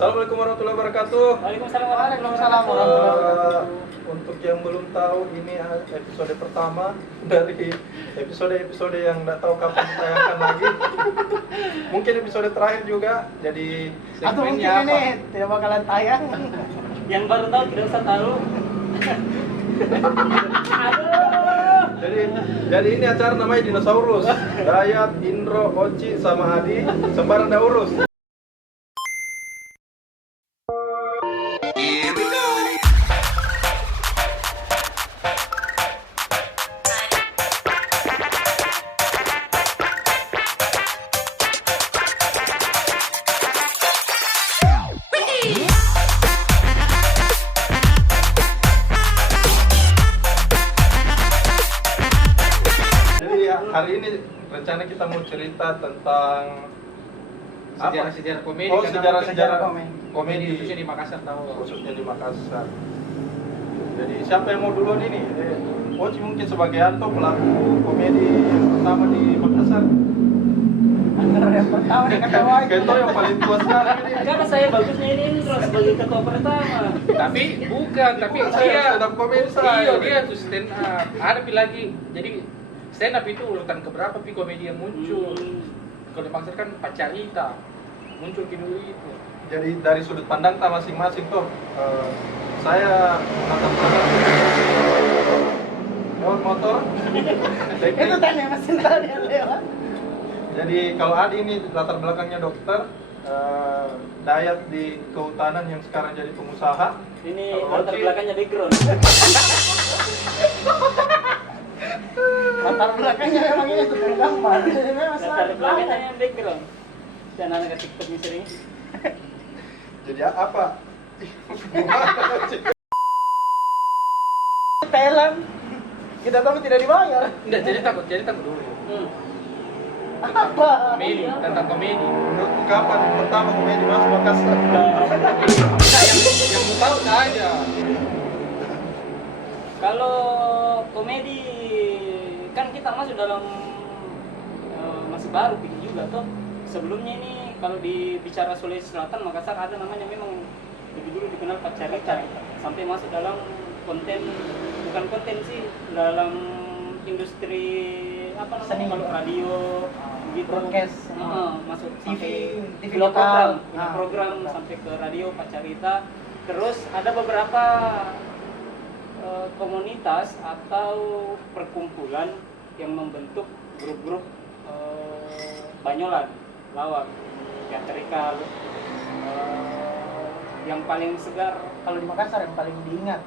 Assalamualaikum warahmatullahi wabarakatuh. Waalaikumsalam warahmatullahi wabarakatuh. Untuk yang belum tahu, ini episode pertama dari episode-episode yang nggak tahu kapan ditayangkan lagi. Mungkin episode terakhir juga. Jadi Atau mungkin ini tidak bakalan tayang. Yang baru tahu tidak usah tahu. Aduh. Jadi ini acara namanya Dinosaurus. Dayat, Indro, Oci, sama Adi sembarang dah urus. Hari ini rencana kita mau cerita tentang sejarah-sejarah komedi. Oh, sejarah-sejarah komedi khususnya di Makassar khususnya di Makassar. Jadi siapa yang mau duluan ini? Oci mungkin sebagai Anto, pelaku komedi yang pertama di Makassar. Antara yang pertama yang kedua. Kento yang paling tua sekali ini. Karena saya bagusnya ini terus sebagai ketua pertama. Tapi bukan, tapi Saya stand up comedy saya. Iya, dia tuh stand up. Ada lagi. Jadi stand up itu urutan keberapa komedi yang muncul. Kalau dimaksud kan Pacarita muncul dulu itu. Jadi dari sudut pandang kita masing-masing tuh, saya latar belakang motor. Itu tanya mesin tadi lewat. Jadi kalau Adi ini latar belakangnya dokter, Dayat di kehutanan yang sekarang jadi pengusaha. Ini Kalau latar Oci- belakangnya background. Latar belakangnya memang ini tukang gambar. Latar belakangnya yang background. Dan anak TikTok ini sering. Jadi apa? Thailand. Kita tahu tidak dibayar. Enggak, jadi takut dulu. Apa? Komedi, tentang komedi. Menurutmu kapan pertama komedi masuk Makassar? Nah, yang mau tahu saja. Kalau komedi kan kita masuk dalam masih baru bikin juga toh. Sebelumnya ini kalau dibicara Sulawesi Selatan, Makassar ada namanya memang lebih dulu dikenal Pacarita. Sampai masuk dalam konten, bukan konten sih, dalam industri apa namanya, Seni. kalau radio gitu, Broadcast. masuk TV, sampai TV punya lokal. program Lokal. sampai ke radio Pacarita. Terus ada beberapa komunitas atau perkumpulan yang membentuk grup-grup banyolan, lawak, teatrikal. Yang paling segar Kalau di Makassar yang paling diingat.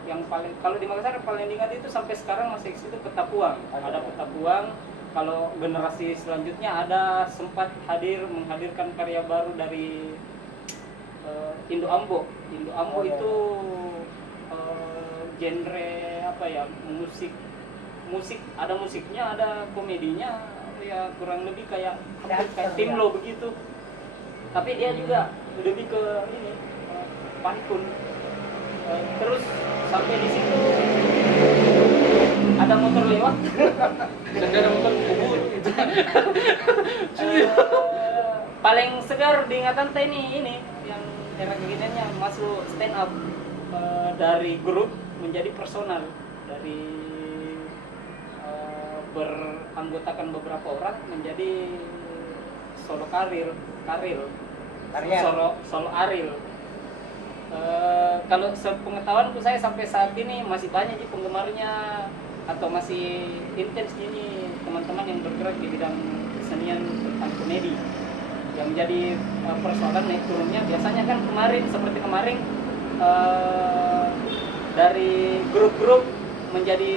kalau di Makassar yang paling diingat itu sampai sekarang masih eksis itu Petapuang. Ada Petapuang. Kalau generasi selanjutnya ada sempat menghadirkan karya baru dari Indo Ambo. Indo Ambo Oh, iya. itu genre apa ya, musik ada musiknya, ada komedinya, ya kurang lebih kayak Teater, Timlo begitu. Tapi dia juga lebih ke ini pantun. Terus sampai di situ ada motor lewat. Dan ada motor kubur. Paling segar diingatan teh ini yang era kekiniannya masuk stand up dari grup menjadi personal, dari beranggotakan beberapa orang menjadi solo karir solo aril. Kalau sepengetahuanku saya sampai saat ini masih banyak sih penggemarnya, atau masih intens ini teman-teman yang bergerak di bidang kesenian tentang komedi. Yang menjadi persoalan naik turunnya biasanya kan seperti kemarin dari grup-grup menjadi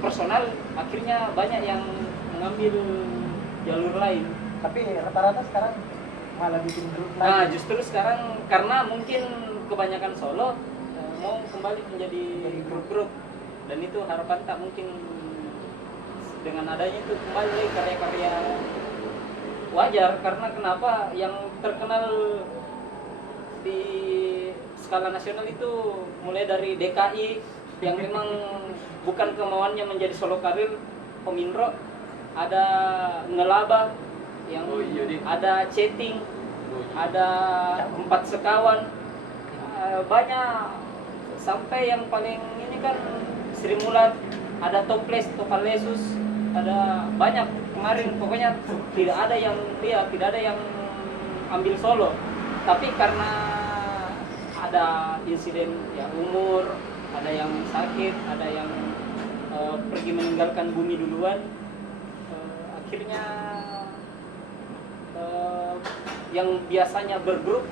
personal, akhirnya banyak yang mengambil jalur lain. Tapi rata-rata sekarang malah bikin grup Nah, lagi. justru sekarang karena mungkin kebanyakan solo mau kembali menjadi grup-grup, dan itu harapan tak mungkin dengan adanya itu kembali lagi karya-karya wajar. Karena kenapa yang terkenal di skala nasional itu mulai dari DKI yang memang bukan kemauannya menjadi solo karir, Om Indro, ada Ngelaba yang Oh iya, Dik. ada chatting ada 4 sekawan, banyak, sampai yang paling ini kan Sri Mulat, ada Toples, Topalesus, ada banyak kemarin, pokoknya tidak ada yang ambil solo. Tapi karena ada insiden ya umur, ada yang sakit, ada yang pergi meninggalkan bumi duluan, akhirnya yang biasanya bergrup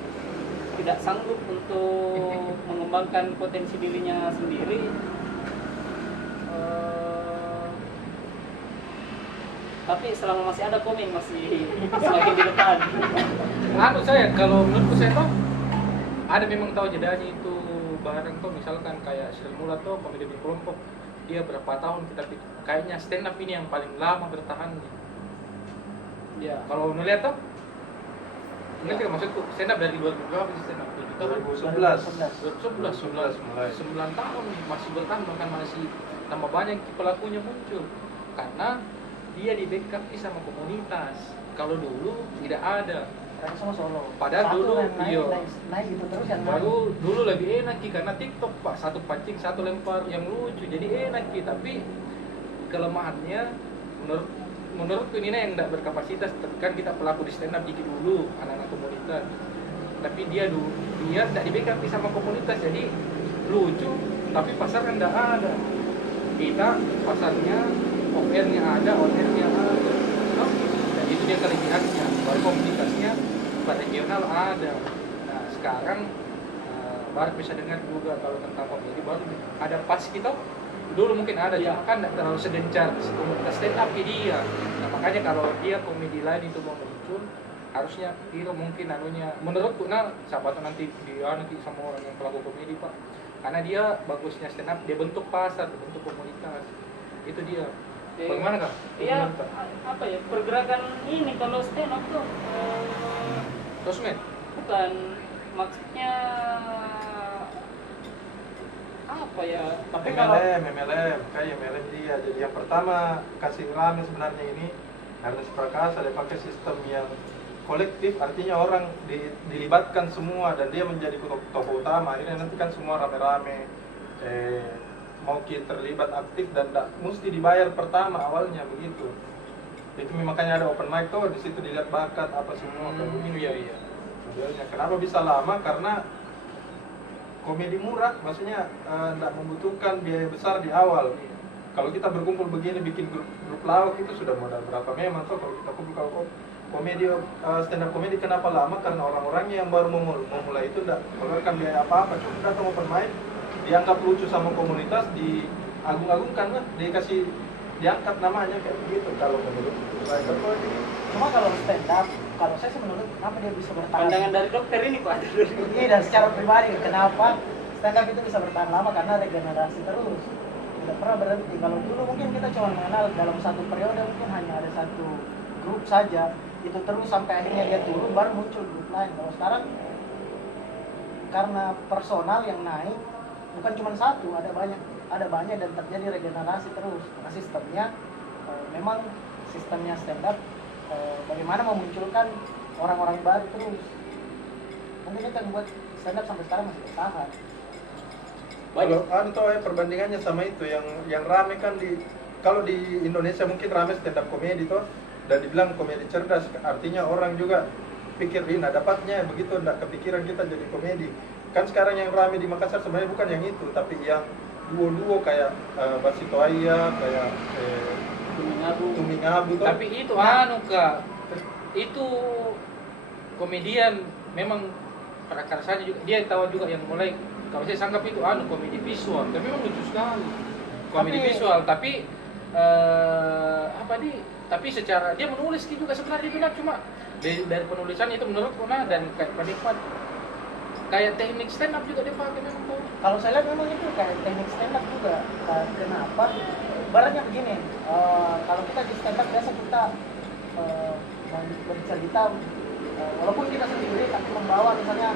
tidak sanggup untuk mengembangkan potensi dirinya sendiri. Tapi selama masih ada Komeng, masih semakin di depan. Anu saya, kalau menurutku saya tuh ada memang tahu jedanya itu barang tuh, misalkan kayak Sri Mulat tuh komedi berkelompok, dia berapa tahun, tapi kayaknya stand up ini yang paling lama bertahan. Ya. Kalau melihat tuh, ini kan maksudku stand up dari 2000 berapa sih stand up? 2011 11 mulai. 9 tahun masih bertahan, bahkan masih tambah banyak pelakunya muncul karena dia di backup sama komunitas. Kalau dulu tidak ada. Karena sama solo. Padahal Satu dulu, yang naik, iya. naik gitu terus yang Baru dulu lebih enak Ki, karena TikTok Pak, satu pancing satu lempar yang lucu, jadi enak Ki. Tapi kelemahannya menurutku ini yang tidak berkapasitas. Kan kita pelaku di stand up dikit dulu, anak-anak komunitas. Tapi dia tidak di backup sama komunitas, jadi lucu tapi pasar kan tidak ada. Kita pasarnya OR-nya ada, OR-nya ada. Dan itu dia kelebihannya. Baru komunitasnya pada regional ada. Nah sekarang baru bisa dengar juga kalau tentang komedi, baru ada pas kita dulu mungkin ada, Ya. cuma kan tidak terlalu segencar komunitas stand up dia. Nah makanya kalau dia komedi lain itu mau muncul, harusnya dia mungkin anunya menurutku, nah siapa tuh nanti dia nanti sama orang yang pelaku komedi Pak, karena dia bagusnya stand up, dia bentuk pasar, dia bentuk komunitas, itu dia. Bagaimana Kak? Iya, Menurut Kak? apa ya, pergerakan ini kalau stand up tuh Sosmed? bukan, maksudnya apa ya? Tapi kalau MLM, kayak MLM dia. Jadi yang pertama kasih rame sebenarnya ini Ernest Prakasa, dia pakai sistem yang kolektif, artinya orang dilibatkan semua dan dia menjadi tokoh utama. Akhirnya nanti kan semua rame-rame mau kita terlibat aktif dan tidak mesti dibayar pertama awalnya begitu. Itu makanya ada open mic tuh, di situ dilihat bakat apa semua kayak begini. Iya. Modelnya. Kenapa bisa lama? Karena komedi murah, maksudnya tidak membutuhkan biaya besar di awal. Kalau kita berkumpul begini bikin grup lawak itu sudah modal berapa memang tuh. Kalau kita kumpul, kalau komedi stand up komedi kenapa lama? Karena orang-orangnya yang baru memulai itu tidak mengeluarkan biaya apa-apa, cuma datang open mic, dianggap lucu sama komunitas, diagung-agungkan lah, diangkat namanya kayak begitu. Kalau menurut saya, cuma kalau stand up, kalau saya sih menurut kenapa dia bisa bertahan? Pandangan dari dokter ini Pak. Iya, dan secara pribadi kenapa stand up itu bisa bertahan lama, karena regenerasi terus, tidak pernah berhenti. Kalau dulu mungkin kita cuma mengenal dalam satu periode mungkin hanya ada satu grup saja, itu terus sampai akhirnya dia turun baru muncul grup lain. Kalau sekarang karena personal yang naik, bukan cuma satu, ada banyak dan terjadi regenerasi terus. Karena sistemnya memang sistemnya stand up bagaimana memunculkan orang-orang baru terus. Mungkin itu yang buat stand up sampai sekarang masih bertahan. kalau perbandingannya sama itu yang rame kan kalau di Indonesia mungkin rame stand up komedi tuh, dan dibilang komedi cerdas, artinya orang juga pikir nah dapatnya begitu, enggak kepikiran kita jadi komedi. Kan sekarang yang rame di Makassar sebenarnya bukan yang itu, tapi yang duo-duo kayak Basito Aya, kayak Tuming Abu tuh. Tapi itu Kak, itu komedian memang prakarsanya juga, dia tahu juga yang mulai. Kalau saya sangkap itu komedi visual, tapi memang lucu sekali komedi visual. Tapi tapi secara dia menulis juga sebenarnya, dia bilang cuma dari penulisan itu menurutku dan kayak penikmat kayak teknik stand up juga dia pakai memang tuh. Kalau saya lihat memang itu kayak teknik stand up juga. Kenapa? Ibaratnya begini, kalau kita di stand up biasa kita bercerita, walaupun kita sendiri tapi membawa misalnya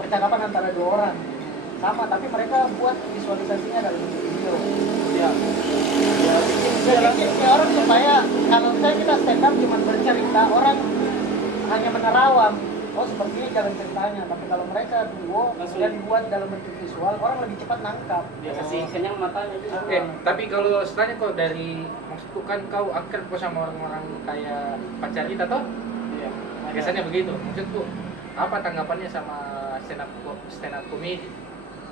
percakapan antara dua orang sama, tapi mereka buat visualisasinya dalam video. Ya. Bikin orang supaya kalau misalnya kita stand up cuma bercerita, orang hanya menerawang, oh sepertinya jalan ceritanya, tapi kalau mereka duo Langsung. dan dibuat dalam bentuk visual, orang lebih cepat nangkap. Dia kasih kenyang matanya juga. Tapi kalau setelahnya kok dari maksudku kan kau akrab kok sama orang-orang kayak Pacarita toh? Iya. Biasanya begitu. Maksudku apa tanggapannya sama stand up comedy?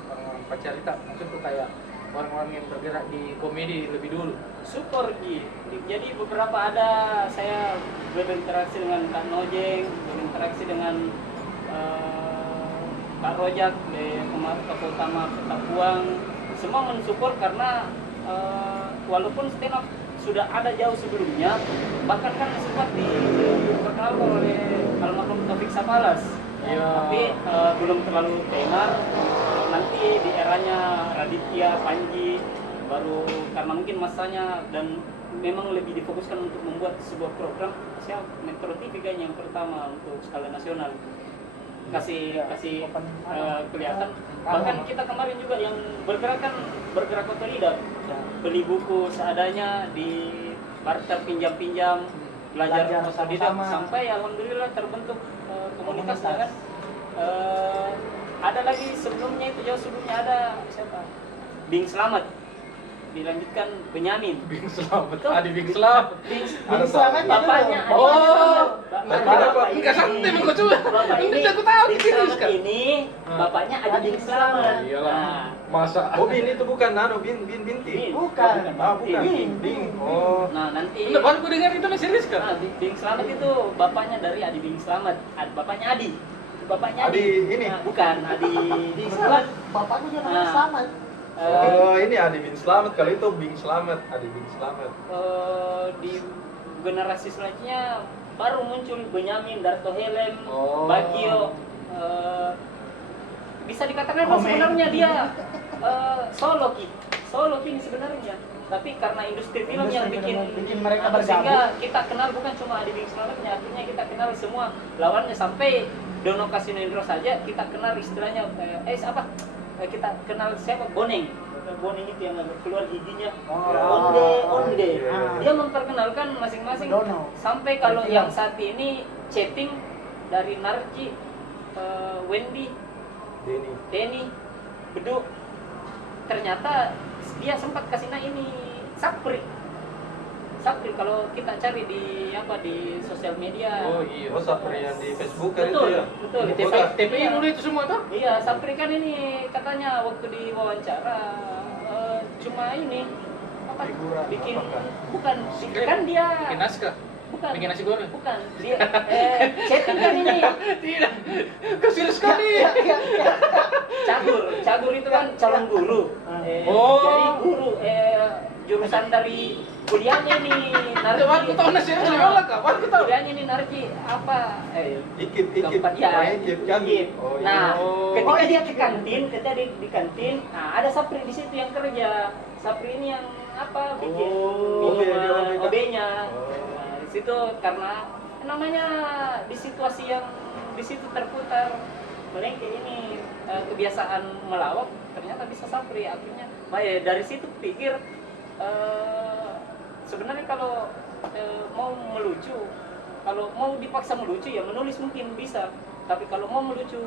Orang-orang Pacarita maksudku kayak orang-orang yang bergerak di komedi lebih dulu. Support Gi. Jadi beberapa ada saya berinteraksi dengan Kak Nojeng, berinteraksi dengan Kak Rojak dari Tokoh Utama Kota Puang. Semua mensupport karena walaupun stand up sudah ada jauh sebelumnya, bahkan kan sempat diperkenalkan oleh almarhum Taufik Sapalas. Iya. Tapi belum terlalu tenar. Nanti di eranya Raditya, Panji baru karena mungkin masanya dan memang lebih difokuskan untuk membuat sebuah program siapa Metro TV kayaknya yang pertama untuk skala nasional kasih kelihatan. Bahkan kita kemarin juga yang bergerak otodidak, beli buku seadanya di barter pinjam-pinjam, belajar otodidak sampai alhamdulillah terbentuk komunitasnya kan. Ada lagi sebelumnya itu jauh sebelumnya ada siapa? Bing Slamet. Dilanjutkan Benyamin. Bing Selamat. Tuh. Adi Bing Selamat. Bing Ada Slamet bapaknya. Oh. Bapak Enggak santai mau coba. Bapak Ini ini aku tahu Bing gitu Slamet kan. ini bapaknya Adi Bing Slamet. Iyalah. Masa Oh, Bin itu bukan Binti. Bukan. Ah, bukan. Bing. Bing. Oh. Nah, nanti Enggak baru aku dengar itu serius kan? Nah, Bing Slamet itu bapaknya dari Adi Bing Slamet. Bapaknya Adi. Bapaknya Adi ini? Nah, bukan Adi Di kebetulan bapaknya juga Nah. namanya Slamet. Oh, ini Adi Bin Slamet. Kalau itu Bing Slamet, Adi Bin Slamet. Di generasi selanjutnya baru muncul Benyamin, Darto Helem, Oh. Bagio. Bisa dikatakan memang sebenarnya dia solo ini sebenarnya. Tapi karena industri film yang bikin mereka sehingga bergabung. kita kenal bukan cuma Adi Bing Slametnya, akhirnya kita kenal semua lawannya sampai Dono Kasinendro saja kita kenal istilahnya kita kenal siapa Boneng itu yang keluar giginya. Onde. Iya. Dia memperkenalkan masing-masing Dono. sampai kalau Film. yang saat ini chatting dari Narji, Wendy, Denny, Bedu, ternyata dia sempat kasih ini Sapri kalau kita cari di sosial media. Oh iya. Oh, Sapri yang di Facebook kan itu ya? Betul. Di TPI dulu itu semua tuh. Iya, Sapri kan ini katanya waktu diwawancara cuma ini Figuran, bikin apakah? bukan Skrip. kan dia Bikin naskah. bukan Bikin nasi goreng. bukan dia chatting kan ini Tidak. Kau serius sekali. cagur itu kan calon guru. Oh. Jadi guru jurusan dari kuliahnya nih Ada aku tahu nasi sekolah kak. Aku tahu. kuliahnya nih Narji apa Ikip. keempat ya Ikip kami. Oh, iya. nah Oh. ketika dia ke kantin di kantin nah ada Sapri di situ yang kerja. Sapri ini yang bikin Oh, dia OB-nya. Oh. Nah, di situ karena namanya di situasi yang di situ terputar melengke ini kebiasaan melawak ternyata bisa Sapri akhirnya dari situ pikir sebenarnya kalau mau melucu, kalau mau dipaksa melucu ya menulis mungkin bisa, tapi kalau mau melucu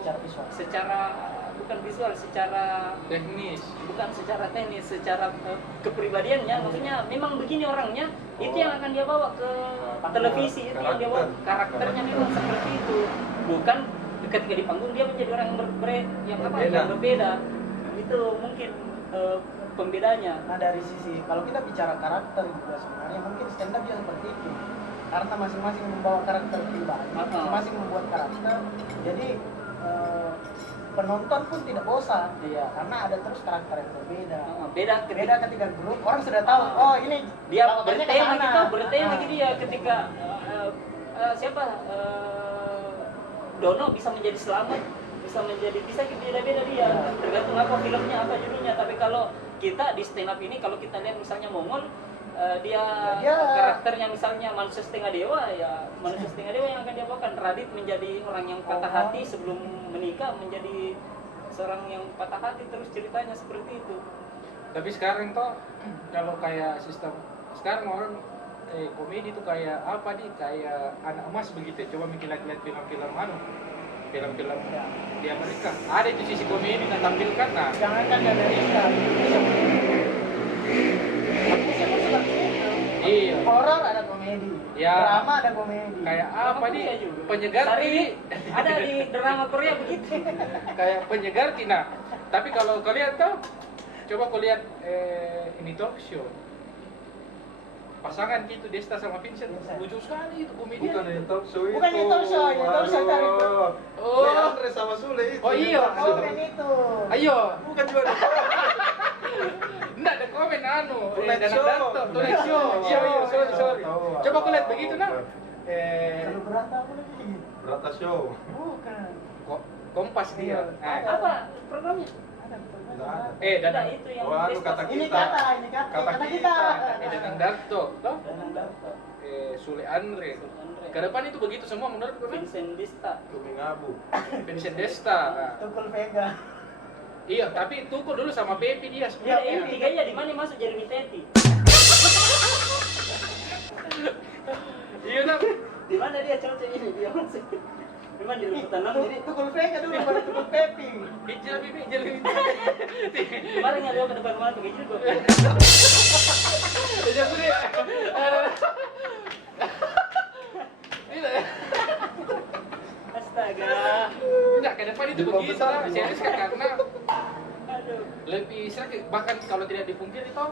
Secara visual. bukan visual, secara Teknis. bukan secara teknis, secara kepribadiannya, maksudnya memang begini orangnya, itu yang akan dia bawa ke televisi, itu yang dia bawa karakternya memang seperti itu, bukan ketika di panggung dia menjadi orang yang berbeda, itu mungkin pembedanya. Nah dari sisi kalau kita bicara karakter juga sebenarnya mungkin stand up juga seperti itu karena masing-masing membawa karakter pribadi, masing-masing membuat karakter, jadi penonton pun tidak bosan, Iya. karena ada terus karakter yang berbeda. Beda Beda ketika grup orang sudah tahu, oh ini dia lawakannya bertema kesana. gitu, bertema Nah, gitu dia ketika Dono bisa menjadi Selamat, bisa beda-beda dia, tergantung apa filmnya, apa judulnya. Tapi kalau kita di stand up ini, kalau kita lihat misalnya Mongol, dia karakternya misalnya manusia setengah dewa, ya manusia setengah dewa yang akan dia bawakan. Radit menjadi orang yang patah hati sebelum menikah, menjadi seorang yang patah hati, terus ceritanya seperti itu. Tapi sekarang toh kalau kayak sistem sekarang orang komedi itu kayak apa nih, kayak anak emas begitu ya. Coba mikir lihat film-film film-film di Amerika, ada itu sisi komedi yang tampilkan. Nah, Jangankan di Amerika, Indonesia pun seperti itu. iya, Horor ada komedi, Ya. drama ada komedi. kayak apa nih, Korea juga. penyegar Hari ini ini ada di drama Korea begitu. kayak penyegar Tina. Tapi kalau kalian tahu, coba kau lihat ini talk show pasangan gitu Desta sama Vincent, Vincent. lucu sekali itu komedi. Bukan yang talk show itu. Bukan yang talk show, yang talk show tadi. Oh. Andre sama Sule itu. Oh, iya. yang talk show. Komen itu. Ayo, Bukan juga ada. enggak ada komen anu, Tonight Danang Show. Darto, Tonight Show. Iya, iya, sorry. Tahu. Coba kau lihat begitu nah. Kalau berata apa lagi? Berata Show. Bukan. Kompas dia. Iya. Nah, Apa programnya? Ada program. Tidak ada. Danang itu yang Oh, anu Desta kata sendiri. Ini kita. kata, kata kita. Danang Darto, toh? Danang Darto, Sule Andre. Andre, Ke depan itu begitu semua menurut gue. Vincent Desta. Kuming Abu. Vincent Desta. Nah. Tukul Vega. Iya, tapi Tuku dulu sama Pepi dia Ya, sebenarnya. ini tiganya di mana masuk Jeremy Teti? Iya, nah. Di mana dia cocok ini dia masuk? Memang di rumah tanam jadi Tukul Vega dulu baru Tukul Pepi. Hijau Bibi, hijau Bibi. kemarin nggak ada ke depan rumah pakai jilbab. Hijau Bibi. Iya. Astaga. Enggak, ke depan itu Jilbab begitu besar, lah. jilbab. Serius kan karena Aduh. lebih sering, bahkan kalau tidak dipungkiri itu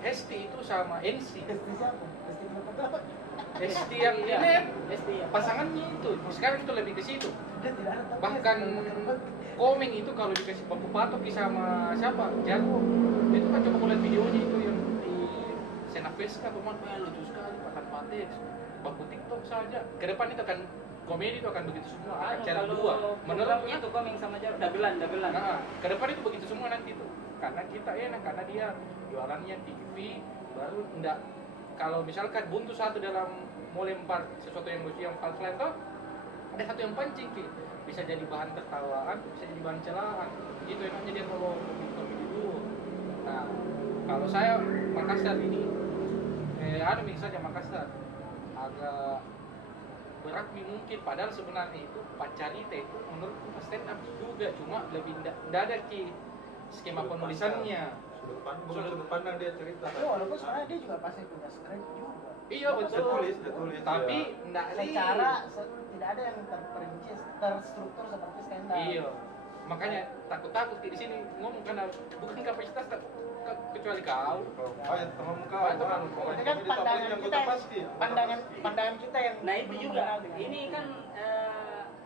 Hesti itu sama NC. Esti siapa? Esti kenapa? Hesti yang Iya, ini Esti ya. pasangannya itu. Sekarang itu lebih ke situ. Dia tidak ada tapi Bahkan Esti. Komeng itu kalau dikasih baku patok sama siapa? Jago. Itu kan coba lihat videonya itu yang di Senapeska teman, lucu sekali, pakan patek. Baku TikTok saja. Ke depan itu akan komedi itu akan begitu semua. Anu, Acara kalau dua. programnya tuh komeng sama Jar dagelan. Nah, ke depan itu begitu semua nanti tuh. Karena kita enak, karena dia jualannya TV, baru enggak. Kalau misalkan buntu satu dalam mau lempar sesuatu yang lucu yang punchline tuh, ada satu yang pancing Ki. Bisa jadi bahan tertawaan, bisa jadi bahan celaan. Itu enaknya dia kalau komedi dulu. Nah, kalau saya Makassar ini, ada misalnya Makassar agak berat nih mungkin, padahal sebenarnya itu pacarita itu menurut stand up juga, cuma lebih enggak ada Ki skema penulisannya. Sudut pandang dia cerita. Tapi walaupun sebenarnya dia juga pasti punya skrip juga. Iya Dia betul. tulis. Tapi ya. enggak Secara tidak ada yang terperinci, terstruktur seperti stand up. Iya. Makanya takut-takut di sini ngomong karena bukan kapasitas kecuali kau. Oh, ya teman kau. Teman, teman. Itu kan pandangan kita yang pandangan kita yang Nah itu belum juga. mengenal dengan Ini itu. kan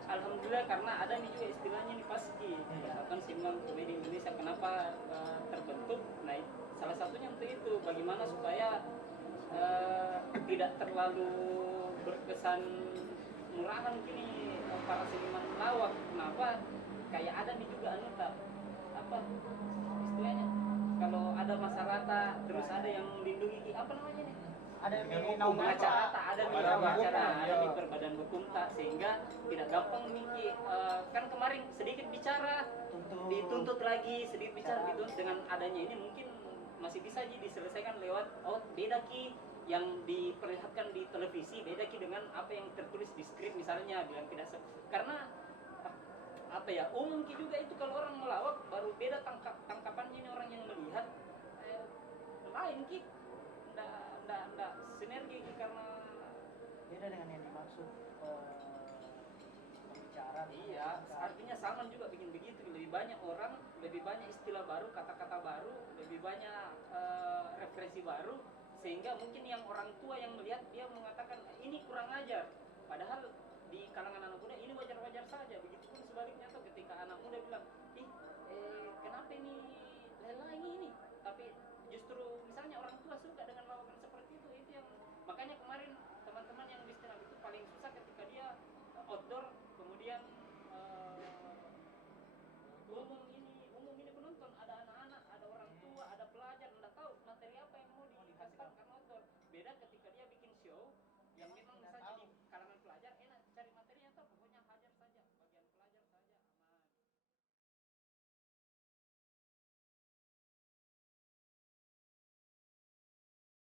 alhamdulillah karena ada nih juga istilahnya nih paski. Misalkan simbang komedi Indonesia kenapa terbentuk? Nah salah satunya untuk itu bagaimana supaya tidak terlalu berkesan murahan gini para seniman lawak. Kenapa? Kayak ada nih juga anu tak apa istilahnya? Kalau ada masyarakat terus ada yang melindungi apa namanya nih? ada yang Dengan ingin hukum, naungan Pengacara tak ada nih Badan pengacara, hukum, ada iya. nih berbadan hukum tak sehingga tidak gampang nih kan kemarin sedikit bicara dituntut lagi, sedikit bicara dituntut. Dengan adanya ini mungkin masih bisa diselesaikan lewat beda Ki yang diperlihatkan di televisi beda Ki dengan apa yang tertulis di skrip misalnya bilang tidak karena apa ya umum Ki juga itu kalau orang melawak baru beda tangkapannya ini orang yang melihat lain Ki nggak sinergi Ki karena beda dengan yang dimaksud pembicaraan. iya artinya sama juga bikin begitu lebih banyak orang lebih banyak istilah baru kata-kata baru lebih banyak referensi baru sehingga mungkin yang orang tua yang melihat dia mengatakan ini kurang ajar padahal